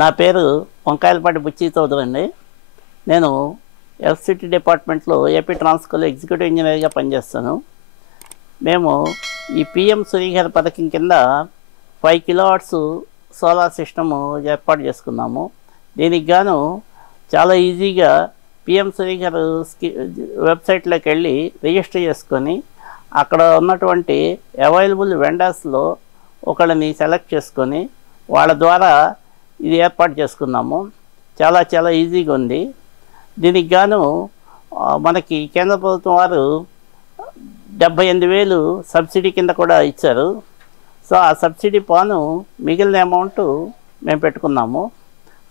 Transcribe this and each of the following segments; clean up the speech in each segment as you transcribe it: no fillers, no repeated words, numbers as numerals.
నా పేరు వంకాయలపాటి బుచ్చి చౌదరి అండి. నేను ఎలక్ట్రిసిటీ డిపార్ట్మెంట్లో ఏపీ ట్రాన్స్కోలో ఎగ్జిక్యూటివ్ ఇంజనీర్గా పనిచేస్తాను. మేము ఈ పిఎం సూర్యఘర్ పథకం కింద 5 కిలోవాట్స్ సోలార్ సిస్టము ఏర్పాటు చేసుకున్నాము. దీనికి గాను చాలా ఈజీగా పిఎం సూర్యఘర్ వెబ్సైట్లోకి వెళ్ళి రిజిస్టర్ చేసుకొని అక్కడ ఉన్నటువంటి అవైలబుల్ వెండర్స్లో ఒకళ్ళని సెలెక్ట్ చేసుకొని వాళ్ళ ద్వారా ఇది ఏర్పాటు చేసుకున్నాము. చాలా ఈజీగా ఉంది. దీనికి గాను మనకి కేంద్ర ప్రభుత్వం వారు 78,000 సబ్సిడీ కింద కూడా ఇచ్చారు. సో ఆ సబ్సిడీ పోను మిగిలిన అమౌంట్ మేము పెట్టుకున్నాము.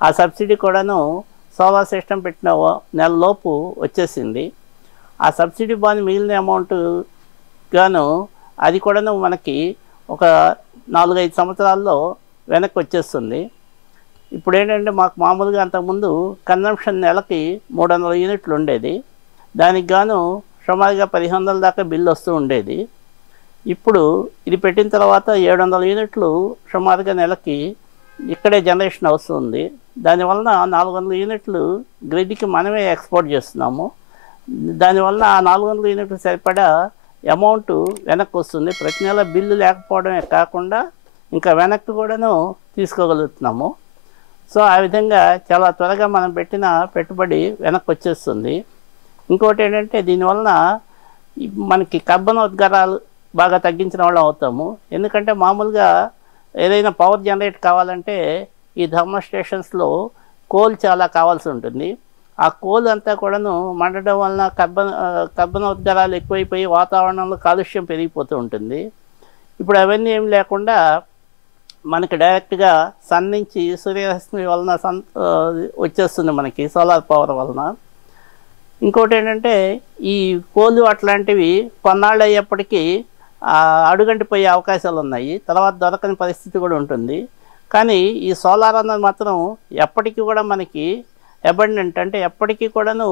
ఆ సబ్సిడీ కూడాను సోలార్ సిస్టమ్ పెట్టిన నెలలోపు వచ్చేసింది. ఆ సబ్సిడీ పోను మిగిలిన అమౌంట్ గాను అది కూడాను మనకి ఒక 4-5 సంవత్సరాల్లో వెనక్కి వచ్చేస్తుంది. ఇప్పుడు ఏంటంటే మాకు మామూలుగా అంతకుముందు కన్జంప్షన్ నెలకి 300 యూనిట్లు ఉండేది. దానికి గాను సుమారుగా 1,500 దాకా బిల్లు వస్తూ ఉండేది. ఇప్పుడు ఇది పెట్టిన తర్వాత 700 యూనిట్లు సుమారుగా నెలకి ఇక్కడే జనరేషన్ వస్తుంది. దానివలన 400 యూనిట్లు గ్రిడ్కి మనమే ఎక్స్పోర్ట్ చేస్తున్నాము. దానివల్ల ఆ 400 యూనిట్లు సరిపడా అమౌంట్ వెనక్కి వస్తుంది. ప్రతి నెల బిల్లు లేకపోవడమే కాకుండా ఇంకా వెనక్కి కూడాను తీసుకోగలుగుతున్నాము. సో ఆ విధంగా చాలా త్వరగా మనం పెట్టిన పెట్టుబడి వెనక్కి వచ్చేస్తుంది. ఇంకోటి ఏంటంటే దీనివలన మనకి కర్బన ఉద్గారాలు బాగా తగ్గించిన వాళ్ళం అవుతాము. ఎందుకంటే మామూలుగా ఏదైనా పవర్ జనరేట్ కావాలంటే ఈ థర్మల్ స్టేషన్స్లో కోల్ చాలా కావాల్సి ఉంటుంది. ఆ కోల్ అంతా కూడాను మండడం వలన కర్బన ఉద్గారాలు ఎక్కువైపోయి వాతావరణంలో కాలుష్యం పెరిగిపోతూ ఉంటుంది. ఇప్పుడు అవన్నీ ఏం లేకుండా మనకి డైరెక్ట్గా సన్ నుంచి సూర్యరశ్మి వలన వచ్చేస్తుంది మనకి సోలార్ పవర్ వలన. ఇంకోటి ఏంటంటే ఈ కోళ్ళు అట్లాంటివి కొన్నాళ్ళు అయ్యేప్పటికీ అడుగంటిపోయే అవకాశాలు ఉన్నాయి. తర్వాత దొరకని పరిస్థితి కూడా ఉంటుంది. కానీ ఈ సోలార్ అన్నది మాత్రం ఎప్పటికీ కూడా మనకి అబండెంట్, అంటే ఎప్పటికీ కూడాను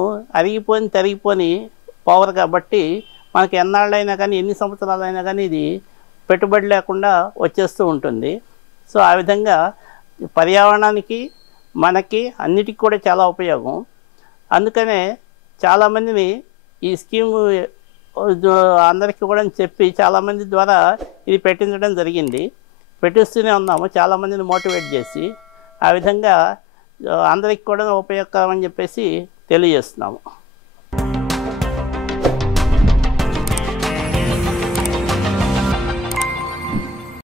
తరిగిపోని పవర్ కాబట్టి మనకి ఎన్నాళ్ళైనా కానీ ఎన్ని సంవత్సరాలైనా కానీ ఇది పెట్టుబడి లేకుండా వచ్చేస్తూ ఉంటుంది. సో ఆ విధంగా పర్యావరణానికి మనకి అన్నిటికీ కూడా చాలా ఉపయోగం. అందుకనే చాలామందిని ఈ స్కీము అందరికీ కూడా చెప్పి చాలామంది ద్వారా ఇది పెట్టించడం జరిగింది. పెట్టిస్తూనే ఉన్నాము చాలామందిని మోటివేట్ చేసి. ఆ విధంగా అందరికి కూడా ఉపయోగకరం అని చెప్పేసి తెలియజేస్తున్నాము.